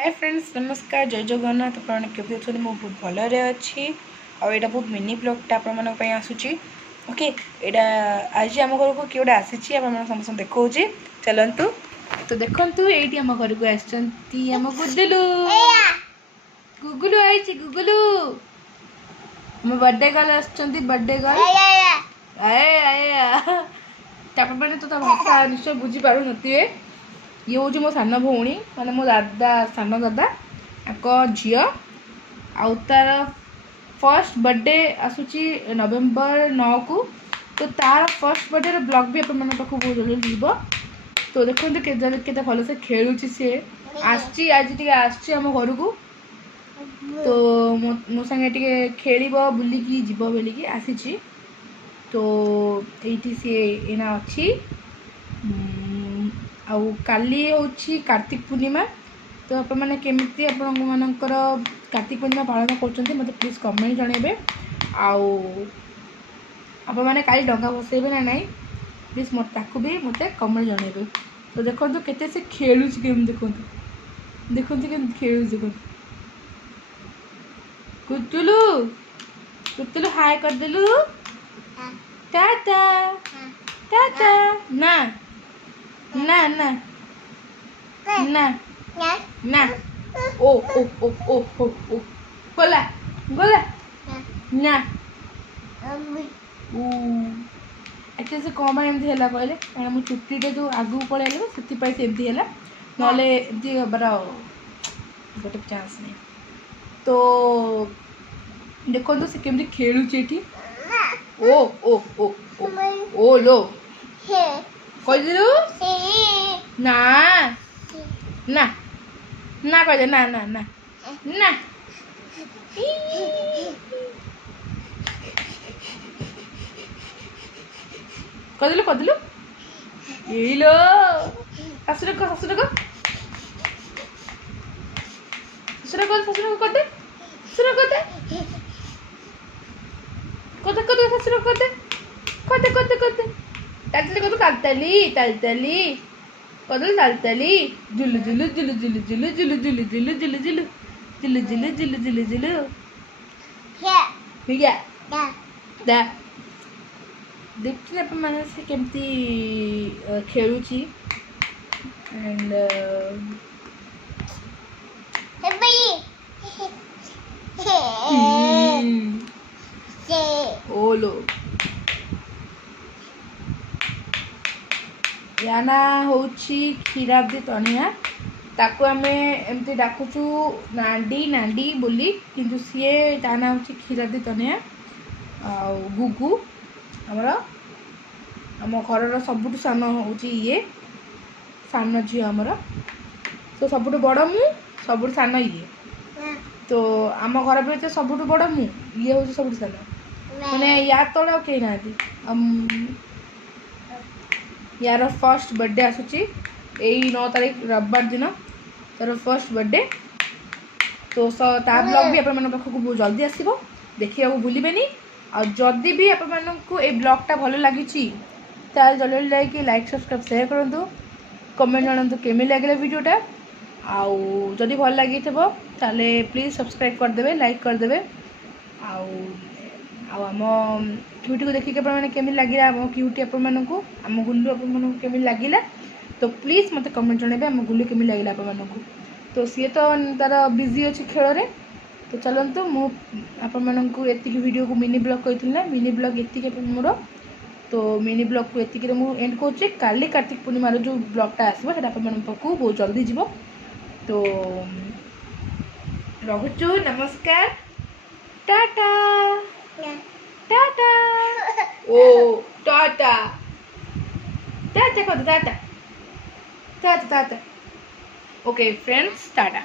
hi friends नमस्कार जय जगन्नाथ आपने केमी अच्छे मुझे बहुत भलरे अच्छी आईटा बहुत मिनी ब्लॉगटा आपंपाई आसूची ओके यहाँ आज आम घर को किए आसी समस्त देखा चलतु तो देखु ये आम घर को आम गुगुलू गुगुलू आई गुगुलू आम बर्थडे गर्ल आर्थडे गर्ल आए आए मैंने तो भाषा निश्चय बुझीपार नी ये हूँ मो सान भौणी माने मो दादा सान दादा झी आउ तार फर्स्ट बर्थडे आसूची नवेम्बर 9 को तो तार फर्स्ट बर्थडे ब्लॉग भी आप पाखु बहुत जल्दी जीव तो देखते के भल से खेलुची सी आम घर को तो मो संगे खेल बुलिकी जीव बोलिकी आसी तो ये सी एना अच्छी आउ काली हूँ कार्तिक पूर्णिमा तो आप मैंने केमी आपंकर कार्तिक पूर्णिमा पालन कर मत प्लीज कमेंट जनइबे आपने काली डंगा भसैबे ना नहीं प्लीज ताकू भी मत कमेंट जनइबे तो देखो केते से खेलुची केम देखो देखो के खेलु देखो कुतुलू कुतुलू हाय कर देलु टाटा टाटा ना ना ना ना ना ओ ओ ओ ओ ओ ओ गोला गोला ना एक्चुअली से कौन एमती है कहले कहीं मुझे चुट्टी जो आगू पलैली से एमती है ना एमती हबार गोटे चान्स नहीं तो देखो से केमती खेलुची ओ ओ ओ ओ लो कहिलु ना ना ना कह ना ना ना ना कदिलु कदिलु एलो ससुर को ससुर को ससुर को ससुर को करदे ससुर को दे कदे ससुर को दे कदे कदे कदे तालतली कदू तालतली तालतली कदू तालतली जुलु जुलु जुलु जुलु जुलु जुलु जुलु जुलु जुलु जुलु जुलु जुलु जुलु जुलु जुलु या दा देखते आप मैंने से केमती खेलुची एंड ओलो या ना हूँ क्षीराब्दी तनिया ताकू आम एमती डाकुचु नांडी नांडी बोली किंतु सीए ता ना हूँ क्षीराब्दी तनिया आ गुगु आमर आम घर सबुठ सान हूँ ये सान झी आमर तो सबुठ बड़ मु सबुठ सान ये तो आम घर भी सबुठ बड़ मु ये हूँ सबुठ सान मैंने या तले कई ना यार फर्स्ट बर्थडे आसूची यही 9 तारीख रविवार दिन तार फर्स्ट बर्थडे तो ता ब्लॉग भी आप पाखक बहुत जल्दी आसो देखा भूलें आदि भी आपको ये ब्लॉगटा भल लगी जल्दी जल्दी लाइक सब्सक्राइब शेयर करूँ कमेंट जानतु केमी लगे वीडियोटा आदि भल लगी ताले प्लीज सब्सक्राइब करदे लाइक करदे आम क्यूटी को देखिए मैंने केमी लगे आम क्यूटी आम गुल्लू आपमि लगे तो प्लीज मत कमेंट जनइबे आम गुल्लू केमी लगे आपको तो सी तो तार बिजी अच्छी खेल तो चलतु मुझे एति वीडियो को मिनी ब्लॉग कही ना मिनी ब्लॉग ये मोर तो मिनी ब्लॉग को ये मुझे एंड कर काली कार्तिक पूर्णिमार जो ब्लॉगटा आसो से पाखु बहुत जल्दी जीव तो रखुचु नमस्कार टाटा टाटा ओ टाटा टाटा कद टाटा टाटा टाटा ओके फ्रेंड्स टाटा